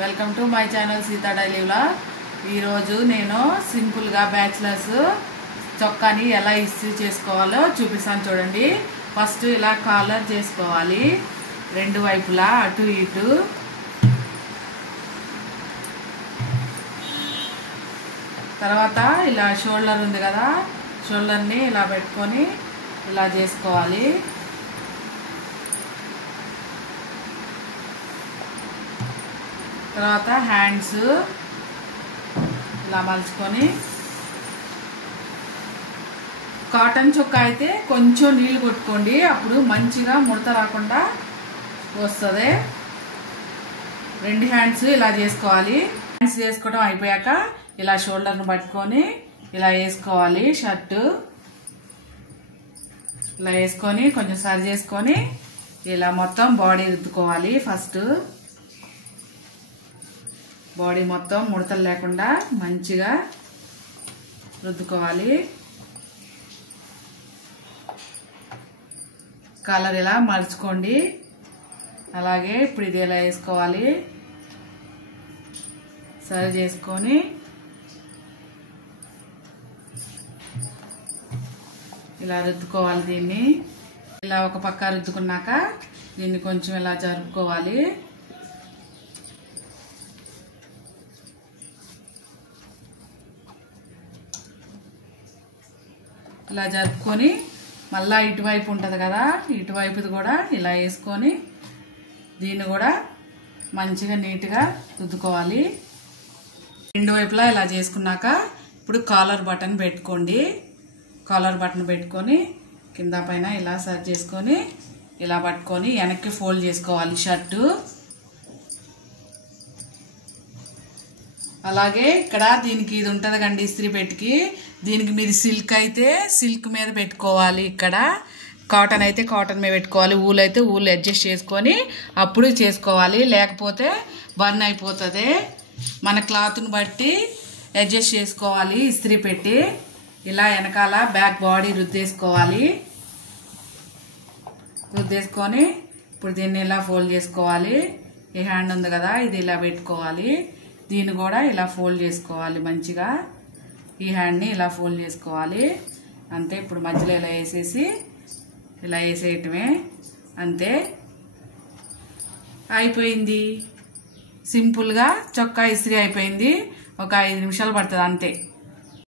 Welcome to my channel Sita daily vlog. ఈరోజు నేను సింపుల్గా బ్యాచిలర్స్ చొక్కాని ఎలా ఇస్త్రీ చేసుకోవాలో చూపిస్తాను చూడండి. ఫస్ట్ ఇలా కాలర్ చేసుకోవాలి, రెండు వైపులా అటు ఇటు. తర్వాత ఇలా షోల్డర్ ఉంది కదా, షోల్డర్ని ఇలా పెట్టుకొని ఇలా చేసుకోవాలి. తర్వాత హ్యాండ్స్ ఇలా మలుచుకొని, కాటన్ చొక్కా అయితే కొంచెం నీళ్ళు కొట్టుకోండి, అప్పుడు మంచిగా ముడత రాకుండా వస్తుంది. రెండు హ్యాండ్స్ ఇలా చేసుకోవాలి. హ్యాండ్స్ చేసుకోవడం అయిపోయాక ఇలా షోల్డర్ను పట్టుకొని ఇలా వేసుకోవాలి. షర్టు ఇలా వేసుకొని కొంచెం సరి చేసుకొని ఇలా మొత్తం బాడీ రుద్దుకోవాలి. ఫస్ట్ బాడీ మొత్తం ముడతలు లేకుండా మంచిగా రుద్దుకోవాలి. కలర్ ఇలా మలుచుకోండి. అలాగే ఇప్పుడు ఇది ఇలా వేసుకోవాలి. సరి చేసుకొని ఇలా రుద్దుకోవాలి. దీన్ని ఇలా ఒక పక్క రుద్దుకున్నాక దీన్ని కొంచెం ఇలా జరుపుకోవాలి. ఇలా జరుపుకొని మళ్ళీ ఇటువైపు ఉంటుంది కదా, ఇటువైపుది కూడా ఇలా వేసుకొని దీన్ని కూడా మంచిగా నీట్గా రుద్దుకోవాలి. రెండు వైపులా ఇలా చేసుకున్నాక ఇప్పుడు కాలర్ బటన్ పెట్టుకోండి. కాలర్ బటన్ పెట్టుకొని కింద పైన ఇలా సరి చేసుకొని ఇలా పట్టుకొని వెనక్కి ఫోల్డ్ చేసుకోవాలి షర్టు. అలాగే ఇక్కడ దీనికి ఇది ఉంటుంది కండి ఇస్త్రీ పెట్టికి, దీనికి మీరు సిల్క్ అయితే సిల్క్ మీద పెట్టుకోవాలి, ఇక్కడ కాటన్ అయితే కాటన్ మీద పెట్టుకోవాలి, ఊలు అయితే ఊలు అడ్జస్ట్ చేసుకొని అప్పుడు చేసుకోవాలి, లేకపోతే బర్న్ అయిపోతుంది. మన క్లాత్ని బట్టి అడ్జస్ట్ చేసుకోవాలి. ఇస్త్రీ పెట్టి ఇలా వెనకాల బ్యాక్ బాడీ రుద్దేసుకోవాలి. రుద్దేసుకొని ఇప్పుడు దీన్ని ఇలా ఫోల్డ్ చేసుకోవాలి. ఈ హ్యాండ్ ఉంది కదా, ఇది ఇలా పెట్టుకోవాలి. దీన్ని కూడా ఇలా ఫోల్డ్ చేసుకోవాలి మంచిగా. ఈ హ్యాండ్ని ఇలా ఫోల్డ్ చేసుకోవాలి. అంతే. ఇప్పుడు మధ్యలో ఇలా వేసేసి ఇలా వేసేయటమే, అంతే అయిపోయింది. సింపుల్గా చొక్కా ఇస్త్రీ అయిపోయింది. ఒక 5 నిమిషాలు పడుతుంది అంతే.